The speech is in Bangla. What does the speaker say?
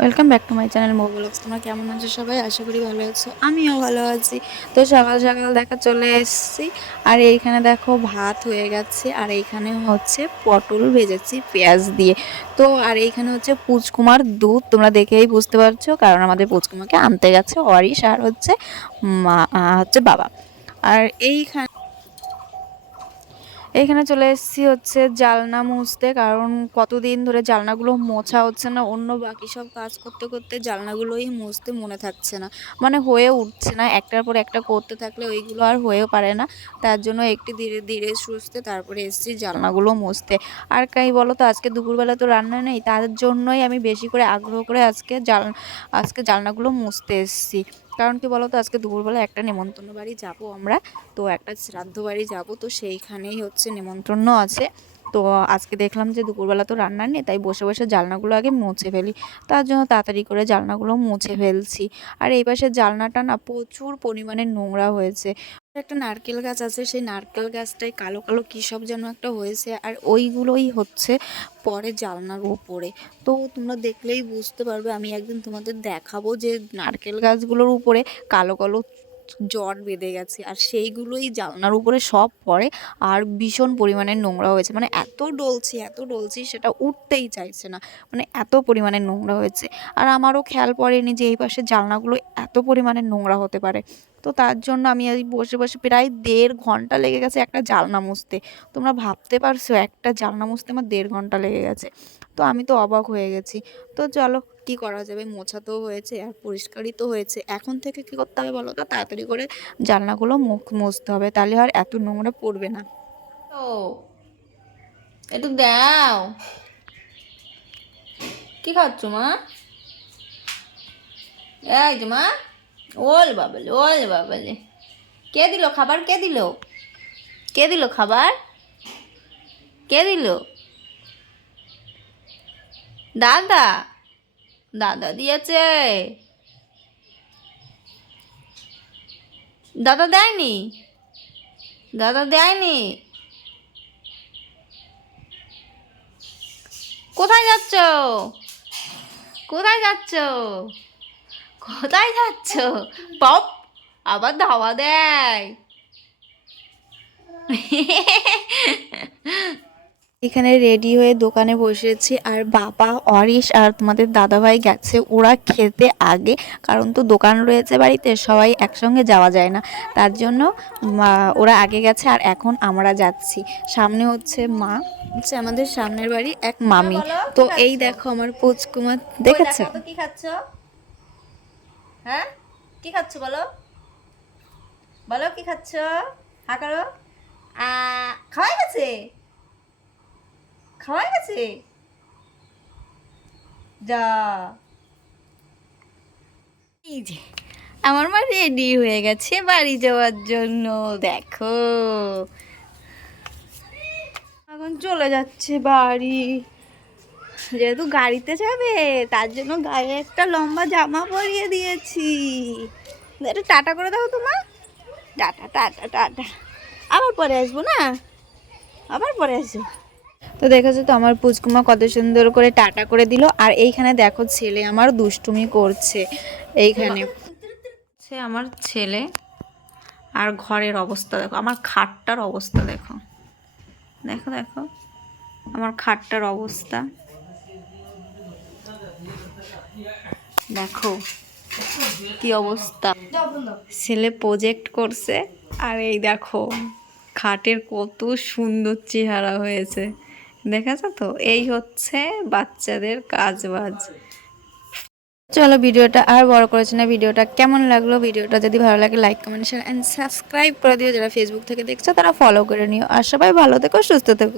Welcome back to my channel mo vlogs. তোমরা কেমন আছো সবাই? আশা করি ভালো আছো, আমিও ভালো আছি। তো সকাল সকাল দেখা চলে এসেছি, আর এইখানে দেখো ভাত হয়ে গেছে, আর এইখানে হচ্ছে পটল ভেজেছি পেঁয়াজ দিয়ে। তো আর এইখানে হচ্ছে পুচকুমার দুধ, তোমরা দেখেই বুঝতে পারছো, কারণ আমাদের পুচকুমাকে আনতে গেছে অরিশ আর হচ্ছে মা, হচ্ছে বাবা। আর এইখানে এখানে চলে এসেছি হচ্ছে জানলা মুছতে, কারণ কতদিন ধরে জানলাগুলো মোছা হচ্ছে না। অন্য বাকি সব কাজ করতে করতে জানলাগুলোই মুছতে মনে থাকছে না, মানে হয়ে উঠছে না। একটার পর একটা করতে থাকলে ওইগুলো আর হয়েও পারে না। তার জন্য একটু ধীরে ধীরে সুস্থে তারপরে এসেছি জানলাগুলো মুছতে। আর কাই বলো তো, আজকে দুপুরবেলা তো রান্না নেই, তার জন্যই আমি বেশি করে আগ্রহ করে আজকে জানলাগুলো মুছতে এসেছি। কারণ কি বলো তো, আজকে দুপুরবেলা একটা নেমন্তন্ন বাড়ি যাব আমরা, তো একটা শ্রাদ্ধ বাড়ি যাব, তো সেইখানেই হচ্ছে নেমন্ত্রণ আছে। তো আজকে দেখলাম যে দুপুরবেলা তো রান্না নেই, তাই বসে বসে জানলাগুলো আগে মুছে ফেলি। তার জন্য তাড়াতাড়ি করে জানলাগুলো মুছে ফেলছি। আর এই পাশে জানলাটা না প্রচুর পরিমাণে নোংরা হয়েছে। একটা নারকেল গাছ আছে, সেই নারকেল গাছটায় কালো কালো কী সব যেন একটা হয়েছে, আর ওইগুলোই হচ্ছে পরে জানলার উপরে। তো তোমরা দেখলেই বুঝতে পারবে, আমি একদিন তোমাদের দেখাবো যে নারকেল গাছগুলোর উপরে কালো কালো জট বেঁধে গেছে, আর সেইগুলোই জানলার উপরে সব পড়ে। আর ভীষণ পরিমাণে নোংরা হয়েছে, মানে এত ডলছি সেটা উঠতেই চাইছে না, মানে এত পরিমাণে নোংরা হয়েছে। আর আমারও খেয়াল পড়েনি যে এই পাশে জানলাগুলো এত পরিমাণে নোংরা হতে পারে। তো তার জন্য আমি এই বসে বসে প্রায় 1.5 ঘন্টা লেগে গেছে একটা জানলা মুছতে। তোমরা ভাবতে পারছো, একটা জানলা মুছতে আমার 1.5 ঘন্টা লেগে গেছে। তো আমি তো অবাক হয়ে গেছি। তো চলো, কি করা যাবে, মোছা তো হয়েছে আর পরিষ্কারই তো হয়েছে। এখন থেকে কি করতে হবে বলো তো, তাড়াতাড়ি করে জানলাগুলো মুছতে হবে, তাহলে আর এত নোংরা পড়বে না। ও একটু দাও। কি খাচ্ছ মা? এই যে মা, ওল বাবালে, কে দিল খাবার? কে দিল? কে দিল খাবার? কে দিল? দাদা? দাদা দিয়েছে? দাদা দেয়নি? দাদা দেয়নি? কোথায় যাচ্ছ? কোথায় যাচ্ছ? কোথায় যাচ্ছ? পপ, আবার ধাওয়া দেয়। এখানে রেডি হয়ে দোকানে বসেছি, আর বাবা, অরিশ আর তোমাদের দাদাভাই গেছে ওরা খেতে আগে। কারণ তো দোকান রয়েছে বাড়িতে, সবাই একসঙ্গে যাওয়া যায় না, তার জন্য ওরা আগে গেছে, আর এখন আমরা যাচ্ছি। সামনে হচ্ছে মা, হচ্ছে আমাদের সামনের বাড়ি এক মামি। বলো তো কি এই খাচ্ছ? দেখো আমার পুচকুমার, কই দেখেছো? দেখো তো কি খাচ্ছ? হ্যাঁ, কি খাচ্ছ বলো? বলো কি খাচ্ছ? হা করো। আ, খাওয়া গেছে? খাওয়া গেছে? যা। এই যে আমার মা রেডি হয়ে গেছে বাড়ি যাওয়ার জন্য, দেখো এখন চলে যাচ্ছে বাড়ি। যেহেতু গাড়িতে যাবে, তার জন্য গায়ে একটা লম্বা জামা পরিয়ে দিয়েছি। একটু টাটা করে দাও তোমার, টাটা টাটা টাটা। আবার পরে আসবো না, আবার পরে আসবো। তো দেখেছো তো আমার পুচকুমা কত সুন্দর করে টাটা করে দিল। আর এইখানে দেখো ছেলে আমার দুষ্টুমি করছে এইখানে। সে আমার ছেলে, আর ঘরের অবস্থা দেখো, আমার খাটটার অবস্থা দেখো, দেখো দেখো আমার খাটটার অবস্থা দেখো, কি অবস্থা। ছেলে প্রজেক্ট করছে, আর এই দেখো খাটের কত সুন্দর চেহারা হয়েছে, দেখেছো তো? এই হচ্ছে বাচ্চাদের কাজ বাজ। চলো, ভিডিওটা আর বড় করেছি না। ভিডিওটা কেমন লাগলো, ভিডিওটা যদি ভালো লাগে like comment share and subscribe করে দিও। যারা ফেসবুক থেকে দেখছো তারা ফলো করে নিও। আর সবাই ভালো থেকো, সুস্থ থেকো।